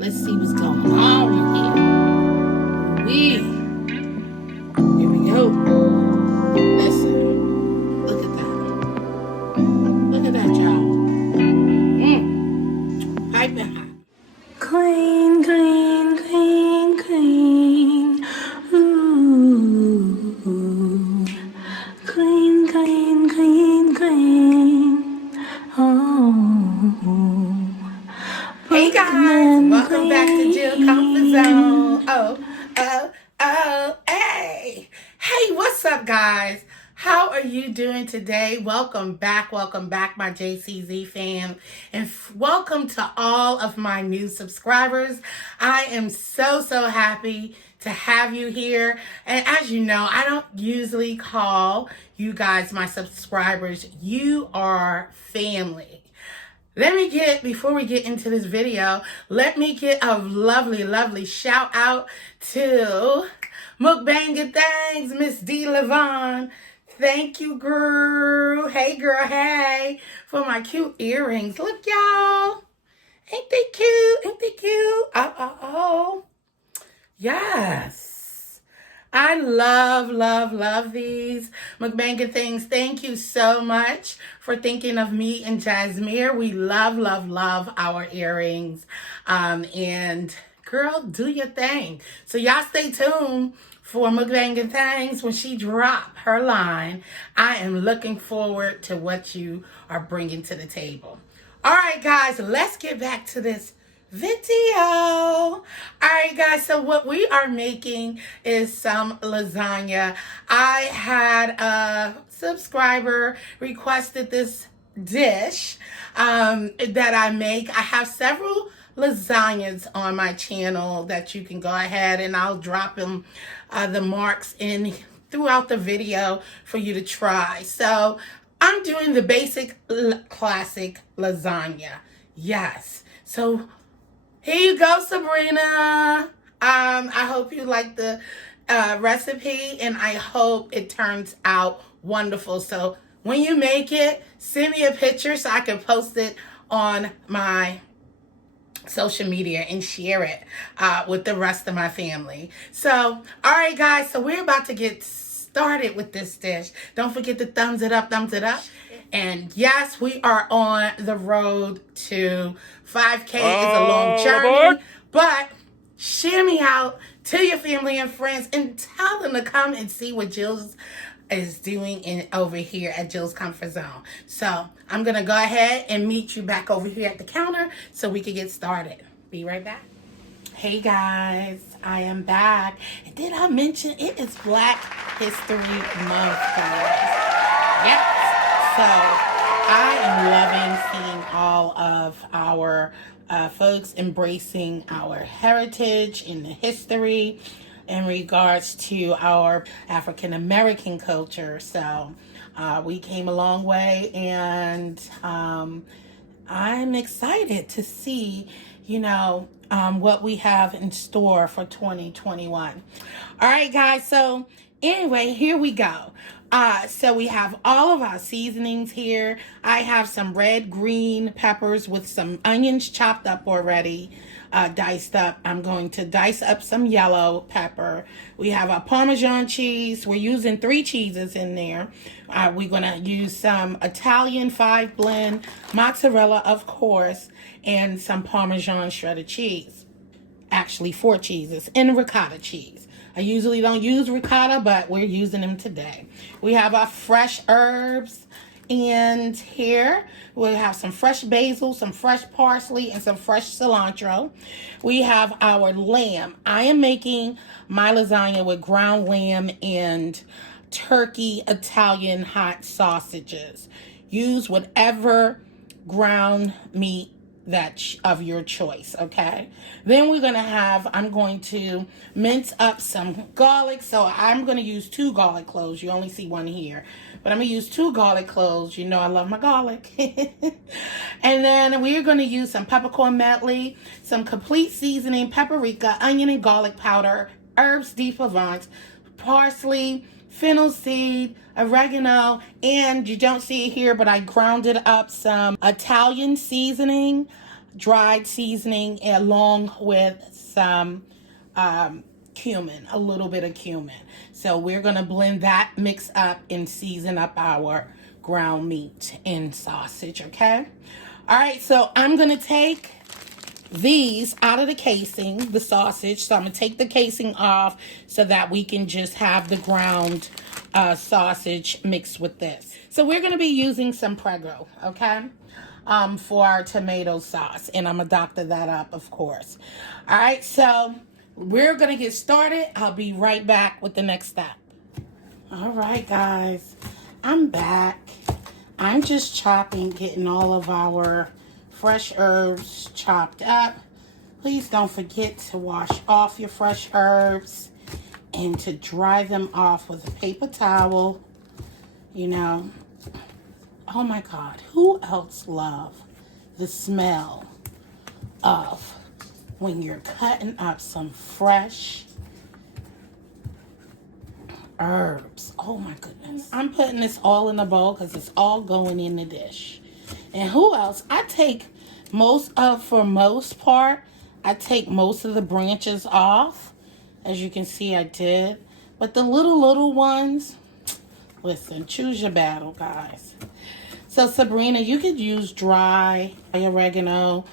Let's see what's going on here. Here we go. Listen, look at that. Look at that, y'all. Piping hot. Clean, clean, clean, clean. Ooh. Clean, clean, clean, clean. Oh. Hey guys, welcome back to Jill Comfort Zone. Hey. Hey, what's up, guys? How are you doing today? Welcome back, my JCZ fam, and welcome to all of my new subscribers. I am so happy to have you here. And as you know, I don't usually call you guys my subscribers. You are family. Before we get into this video, let me get a lovely shout out to Mukbanga Thanks, Miss D. Levon. Thank you, girl. Hey, girl, hey, for my cute earrings. Look, y'all. Ain't they cute? Oh. Yes. I love these Mukbanga things. Thank you so much for thinking of me and Jazmire. We love our earrings. And girl, do your thing. So y'all stay tuned for Mukbanga Things when she drop her line. I am looking forward to what you are bringing to the table. All right, guys, let's get back to this video. All right, guys, so what we are making is some lasagna. I had a subscriber requested this dish that I make. I have several lasagnas on my channel that you can go ahead and I'll drop them the marks in throughout the video for you to try. So I'm doing the basic classic lasagna. Yes. So here you go, Sabrina. I hope you like the recipe, and I hope it turns out wonderful. So when you make it, send me a picture so I can post it on my social media and share it with the rest of my family. So, all right, guys. So we're about to get started with this dish. Don't forget to thumbs it up. And yes, we are on the road to 5K. It's a long journey, but share me out to your family and friends and tell them to come and see what Jill's is doing over here at Jill's Comfort Zone. So I'm going to go ahead and meet you back over here at the counter so we can get started. Be right back. Hey guys, I am back. And did I mention it is Black History Month, guys? Yes. So I am loving seeing all of our folks embracing our heritage and the history in regards to our African American culture. So we came a long way, and I'm excited to see, what we have in store for 2021. All right, guys. So anyway, here we go. So we have all of our seasonings here. I have some red, green peppers with some onions chopped up already, diced up. I'm going to dice up some yellow pepper. We have our Parmesan cheese. We're using 3 cheeses in there. We're going to use some Italian 5 blend, mozzarella, of course, and some Parmesan shredded cheese. Actually, 4 cheeses and ricotta cheese. I usually don't use ricotta, but we're using them today. We have our fresh herbs, and here we have some fresh basil, some fresh parsley, and some fresh cilantro. We have our lamb. I am making my lasagna with ground lamb and turkey Italian hot sausages. Use whatever ground meat that of your choice, okay? Then I'm going to mince up some garlic. So I'm going to use 2 garlic cloves. You only see 1 here, but I'm going to use 2 garlic cloves. You know I love my garlic. And then we're going to use some peppercorn medley, some complete seasoning, paprika, onion and garlic powder, herbs de Provence, parsley, fennel seed, oregano, and you don't see it here, but I grounded up some Italian seasoning, dried seasoning along with some cumin, a little bit of cumin. So we're going to blend that, mix up, and season up our ground meat and sausage, okay? All right, so I'm going to take these out of the casing, the sausage. So I'm going to take the casing off so that we can just have the ground sausage mixed with this. So we're going to be using some Prego, okay, for our tomato sauce. And I'm going to doctor that up, of course. All right, so we're going to get started. I'll be right back with the next step. All right, guys, I'm back. I'm just chopping, getting all of our fresh herbs chopped up. Please don't forget to wash off your fresh herbs and to dry them off with a paper towel. You know, oh my God, who else love the smell of when you're cutting up some fresh herbs? Oh my goodness. I'm putting this all in a bowl because it's all going in the dish. And who else? I take for most part, I take most of the branches off. As you can see, I did. But the little ones, listen, choose your battle, guys. So Sabrina, you could use dry oregano,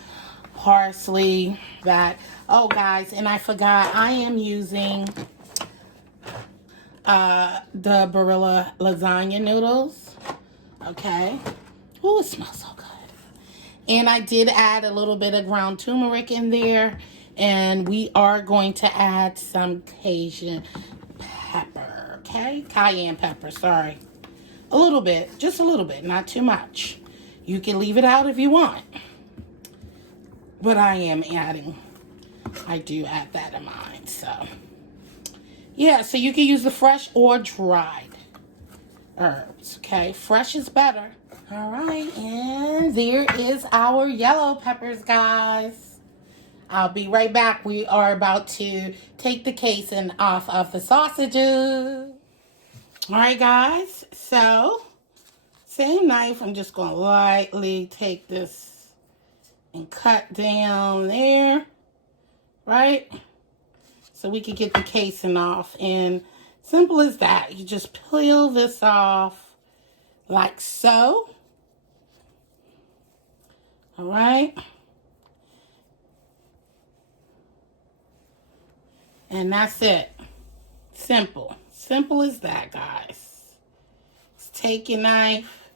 parsley, that. Oh, guys, and I forgot, I am using the Barilla lasagna noodles. Okay. Oh, it smells so good. And I did add a little bit of ground turmeric in there. And we are going to add some Cajun pepper. Okay? Cayenne pepper, sorry. A little bit. Just a little bit. Not too much. You can leave it out if you want. But I am adding. I do add that in mine. So, yeah. So you can use the fresh or dried herbs. Okay? Fresh is better. All right, and there is our yellow peppers, guys. I'll be right back. We are about to take the casing off of the sausages. All right, guys, so same knife. I'm just going to lightly take this and cut down there, right? So we can get the casing off. And simple as that. You just peel this off like so. All right. And that's it. Simple. Simple as that, guys. Just take your knife,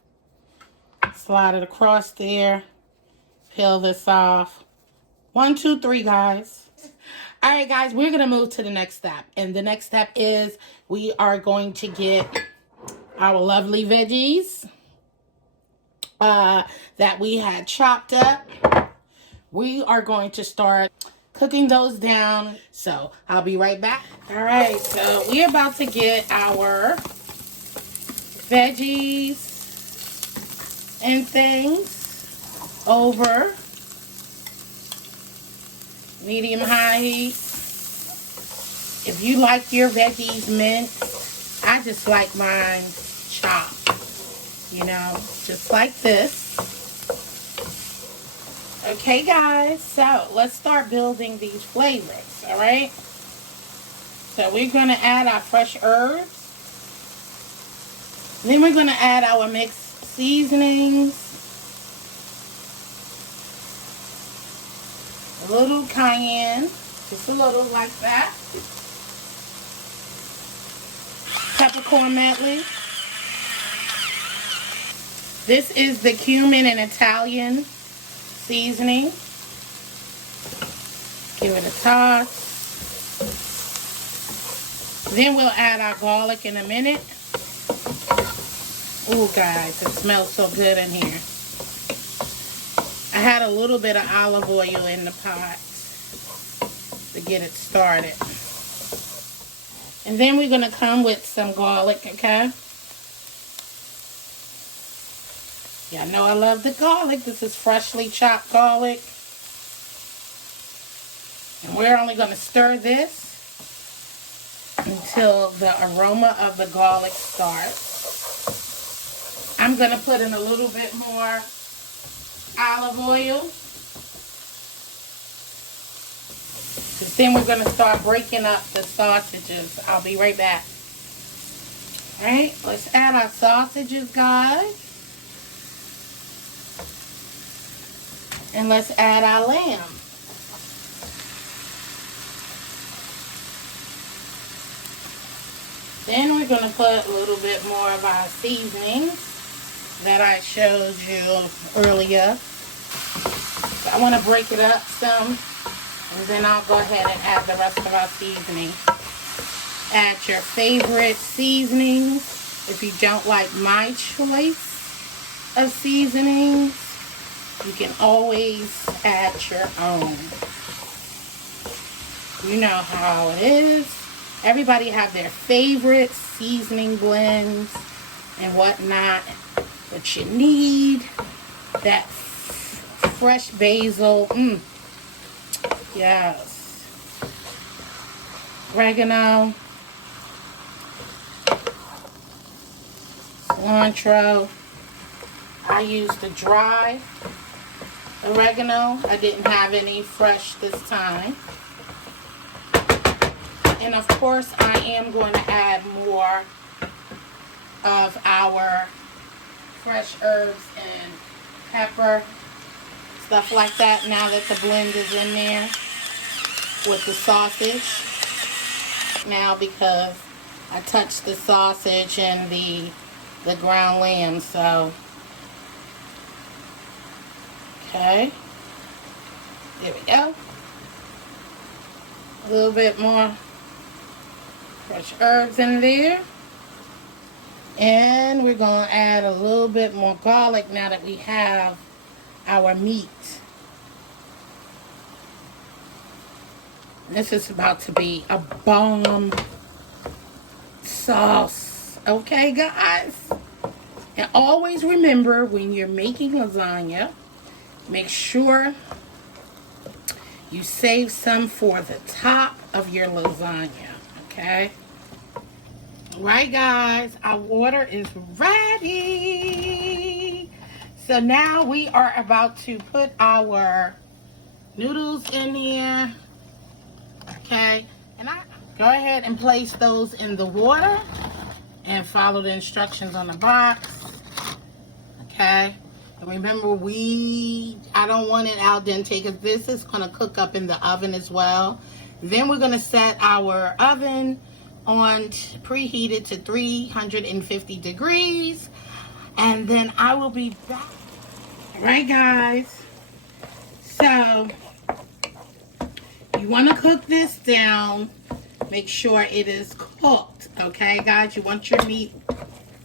slide it across there, peel this off. 1, 2, 3, guys. All right, guys, we're going to move to the next step. And the next step is we are going to get our lovely veggies that we had chopped up. We are going to start cooking those down. So I'll be right back. All right, so we're about to get our veggies and things over medium-high heat. If you like your veggies minced, I just like mine chopped. You know, just like this. Okay, guys, so let's start building these flavors, all right? So we're going to add our fresh herbs. Then we're going to add our mixed seasonings. A little cayenne, just a little like that. Peppercorn medley. This is the cumin and Italian seasoning. Give it a toss. Then we'll add our garlic in a minute. Ooh, guys, it smells so good in here. I had a little bit of olive oil in the pot to get it started. And then we're going to come with some garlic, okay? Y'all know I love the garlic. This is freshly chopped garlic. And we're only going to stir this until the aroma of the garlic starts. I'm going to put in a little bit more olive oil. Then we're going to start breaking up the sausages. I'll be right back. All right, let's add our sausages, guys. And let's add our lamb. Then we're going to put a little bit more of our seasonings that I showed you earlier. So I want to break it up some, and then I'll go ahead and add the rest of our seasoning. Add your favorite seasonings. If you don't like my choice of seasonings, you can always add your own. You know how it is. Everybody have their favorite seasoning blends and whatnot. But you need that fresh basil. Yes. Oregano. Cilantro. I used the dry oregano. I didn't have any fresh this time. And of course, I am going to add more of our fresh herbs and pepper, stuff like that, now that the blend is in there with the sausage. Now, because I touched the sausage and the ground lamb, so okay, there we go. A little bit more fresh herbs in there. And we're going to add a little bit more garlic now that we have our meat. This is about to be a bomb sauce. Okay, guys? And always remember, when you're making lasagna, make sure you save some for the top of your lasagna. Okay? Right, guys, our water is ready. So now we are about to put our noodles in here. Okay, and I go ahead and place those in the water and follow the instructions on the box. Okay, and remember, I don't want it al dente because this is going to cook up in the oven as well. Then we're going to set our oven on preheated to 350 degrees, and then I will be back. All right, guys, so you want to cook this down, make sure it is cooked. Okay, guys, you want your meat,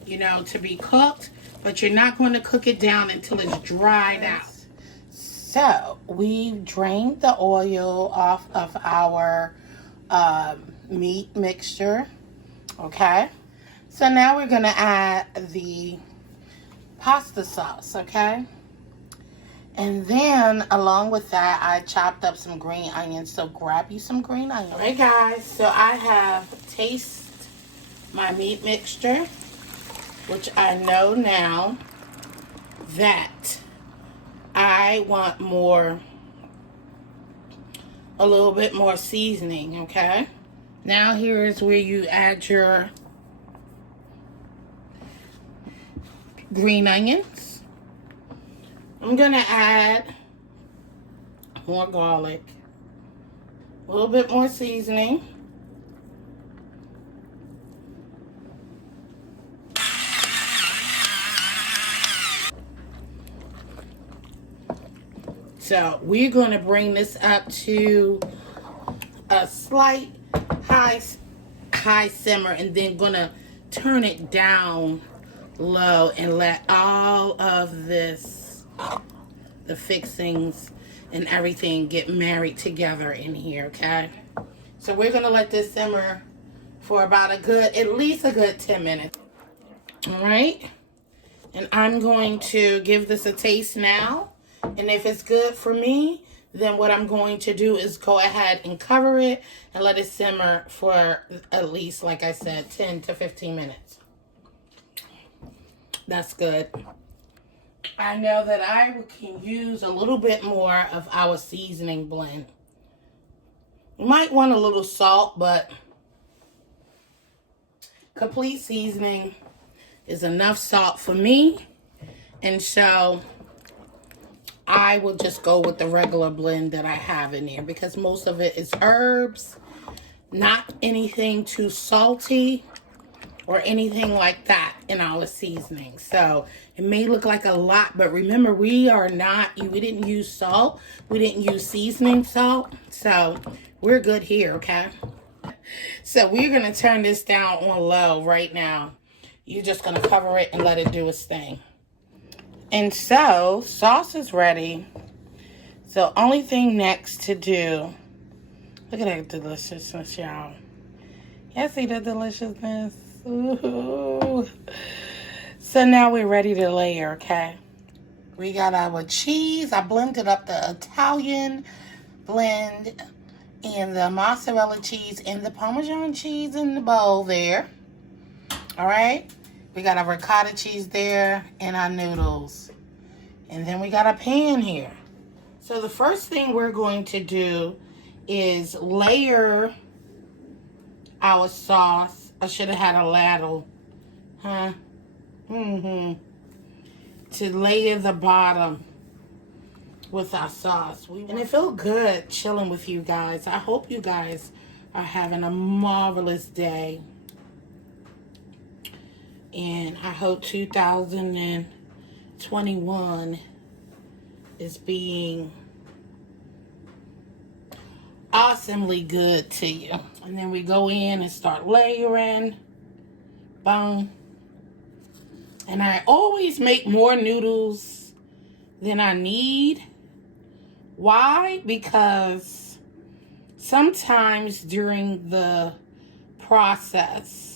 to be cooked, but you're not going to cook it down until it's dried out. So we've drained the oil off of our meat mixture. Okay, so now we're going to add the pasta sauce. Okay, and then along with that, I chopped up some green onions, so grab you some green onions. All right, guys, so I have tasted my meat mixture, which I know now that I want a little bit more seasoning. Okay, now here is where you add your green onions. I'm gonna add more garlic, a little bit more seasoning, so we're gonna bring this up to a slight high simmer, and then gonna turn it down low and let all of this, the fixings and everything, get married together in here. Okay, so we're gonna let this simmer for about at least a good 10 minutes. All right, and I'm going to give this a taste now, and if it's good for me, then what I'm going to do is go ahead and cover it and let it simmer for at least, like I said, 10 to 15 minutes. That's good. I know that I can use a little bit more of our seasoning blend. You might want a little salt, but complete seasoning is enough salt for me. And so I will just go with the regular blend that I have in there because most of it is herbs, not anything too salty or anything like that in our seasoning. So it may look like a lot, but remember, we didn't use salt. We didn't use seasoning salt. So we're good here, okay? So we're going to turn this down on low right now. You're just going to cover it and let it do its thing. And so sauce is ready. So only thing next to do, look at that deliciousness, y'all. Y'all see the deliciousness? Ooh. So now we're ready to layer, okay? We got our cheese. I blended up the Italian blend and the mozzarella cheese and the Parmesan cheese in the bowl there. All right? We got our ricotta cheese there and our noodles. And then we got a pan here. So the first thing we're going to do is layer our sauce. I should have had a ladle. Huh? To layer the bottom with our sauce. And it felt good chilling with you guys. I hope you guys are having a marvelous day. And I hope 2021 is being awesomely good to you. And then we go in and start layering. Boom. And I always make more noodles than I need. Why? Because sometimes during the process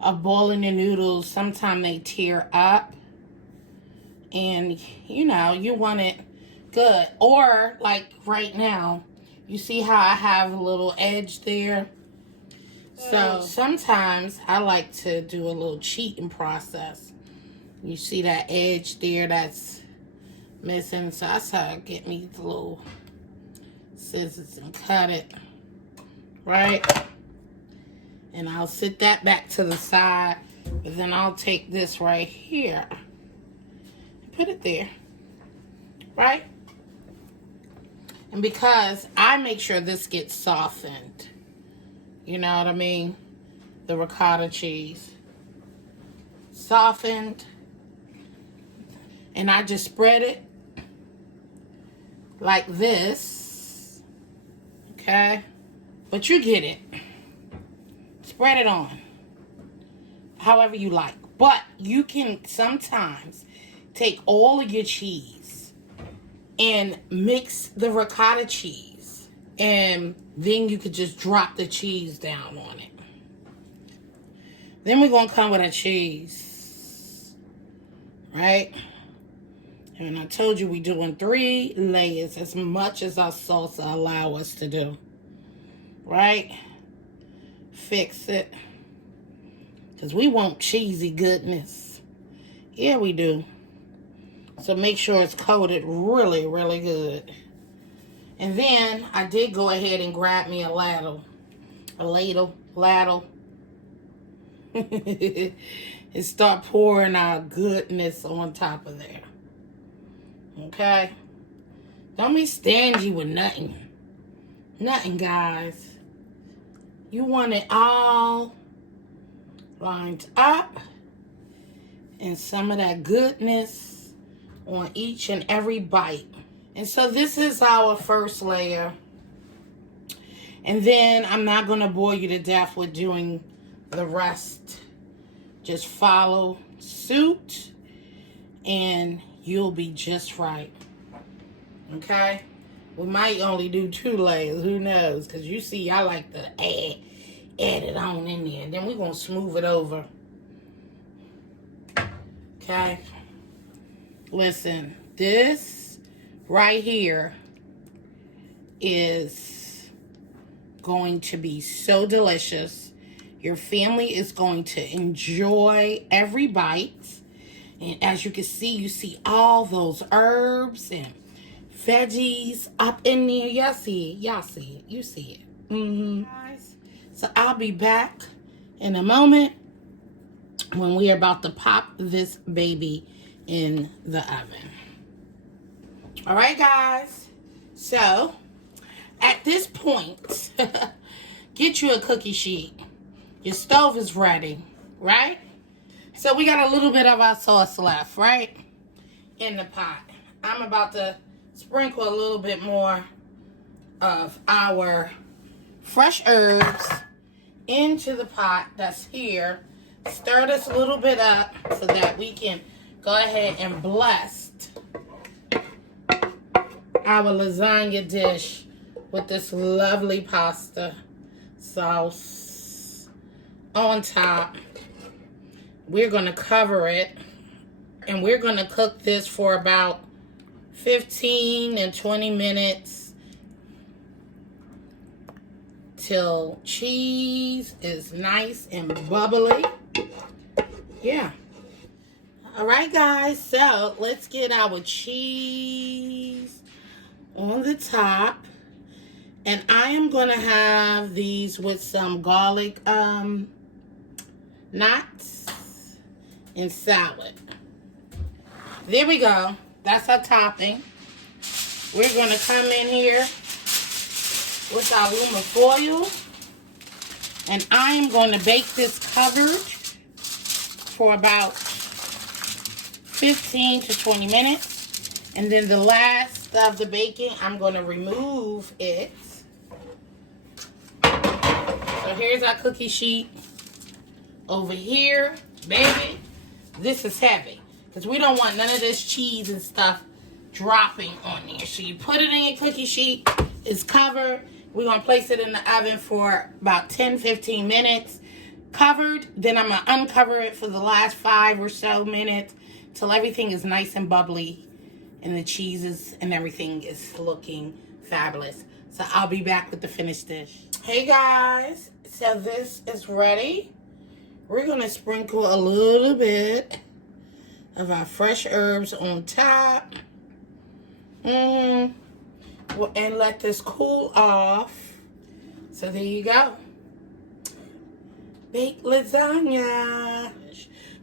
of boiling the noodles, sometimes they tear up. And, you know, you want it good. Or, like right now, you see how I have a little edge there? So sometimes I like to do a little cheating process. You see that edge there that's missing? So I try to get me the little scissors and cut it, right? And I'll sit that back to the side. But then I'll take this right here and put it there, right? And because I make sure this gets softened, you know what I mean? The ricotta cheese. Softened. And I just spread it like this. Okay? But you get it. Spread it on. However you like. But you can sometimes take all of your cheese and mix the ricotta cheese. And then you could just drop the cheese down on it. Then we're going to come with our cheese. Right? And I told you we're doing 3 layers, as much as our salsa allow us to do. Right? Fix it. Because we want cheesy goodness. Yeah, we do. So make sure it's coated really, really good. And then I did go ahead and grab me a ladle. And start pouring our goodness on top of there. Okay? Don't be stingy with nothing. Nothing, guys. You want it all lined up. And some of that goodness on each and every bite. And so this is our first layer. And then I'm not going to bore you to death with doing the rest. Just follow suit and you'll be just right. Okay? We might only do 2 layers. Who knows? Because you see, I like to add it on in there. Then we're going to smooth it over. Okay? Listen, this right here is going to be so delicious. Your family is going to enjoy every bite. And as you can see, you see all those herbs and veggies up in there. Y'all see it. Y'all see it. You see it. Guys, so I'll be back in a moment when we are about to pop this baby in the oven. All right, guys. So at this point, get you a cookie sheet. Your stove is ready, right? So we got a little bit of our sauce left, right? In the pot. I'm about to sprinkle a little bit more of our fresh herbs into the pot that's here. Stir this a little bit up so that we can go ahead and bless our lasagna dish with this lovely pasta sauce on top. We're going to cover it, and we're going to cook this for about 15 and 20 minutes till cheese is nice and bubbly. Yeah. All right, guys, so let's get our cheese on the top. And I am going to have these with some garlic knots and salad. There we go. That's our topping. We're going to come in here with our aluminum foil. And I am going to bake this covered for about 15 to 20 minutes. And then the last of the baking, I'm going to remove it. So here's our cookie sheet. Over here, baby, this is heavy. Because we don't want none of this cheese and stuff dropping on there. So you put it in your cookie sheet. It's covered. We're going to place it in the oven for about 10-15 minutes. Covered. Then I'm going to uncover it for the last 5 or so minutes till everything is nice and bubbly. And the cheeses and everything is looking fabulous. So I'll be back with the finished dish. Hey guys, so this is ready. We're going to sprinkle a little bit of our fresh herbs on top. And let this cool off. So there you go. Baked lasagna.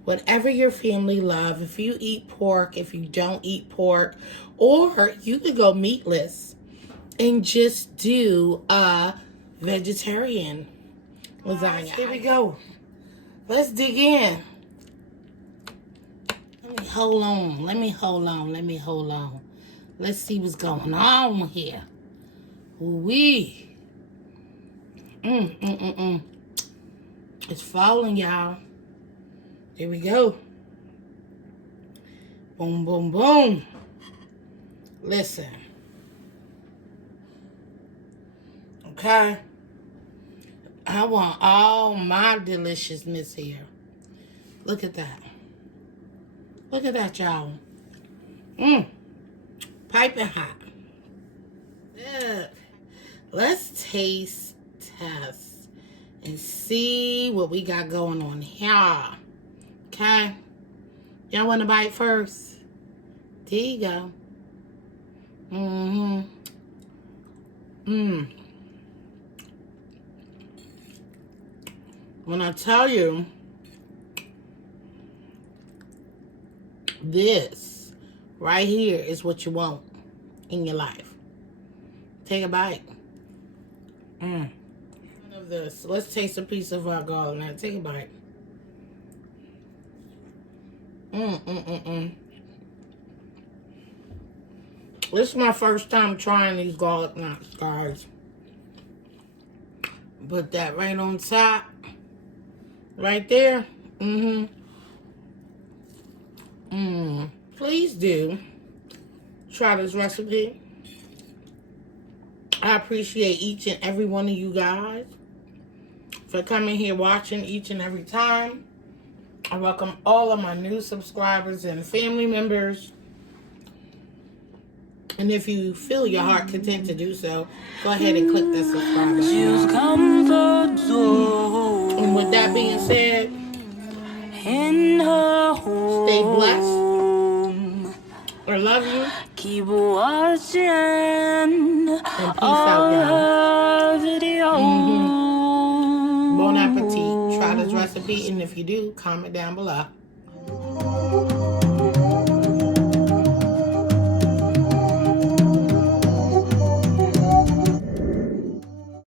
Whatever your family love. If you eat pork, if you don't eat pork, or you could go meatless and just do a vegetarian lasagna. Here we go. Let's dig in. Let me hold on. Let's see what's going on here. Ooh-wee. It's falling, y'all. Here we go. Boom, boom, boom. Listen. Okay. I want all my deliciousness here. Look at that. Look at that, y'all. Piping hot. Yeah. Let's taste test and see what we got going on here. Okay? Y'all want to bite first? There you go. When I tell you, this right here is what you want in your life. Take a bite. Of this. Let's taste a piece of our garlic now. Take a bite. This is my first time trying these garlic knots, guys. Put that right on top. Right there. Please do try this recipe. I appreciate each and every one of you guys for coming here watching each and every time. I welcome all of my new subscribers and family members. And if you feel your heart content to do so, go ahead and click that subscribe button. And with that being said, stay blessed, I love you. Keep watching And peace out, all y'all. her videos. Bon appetit. Try this recipe, and if you do, comment down below.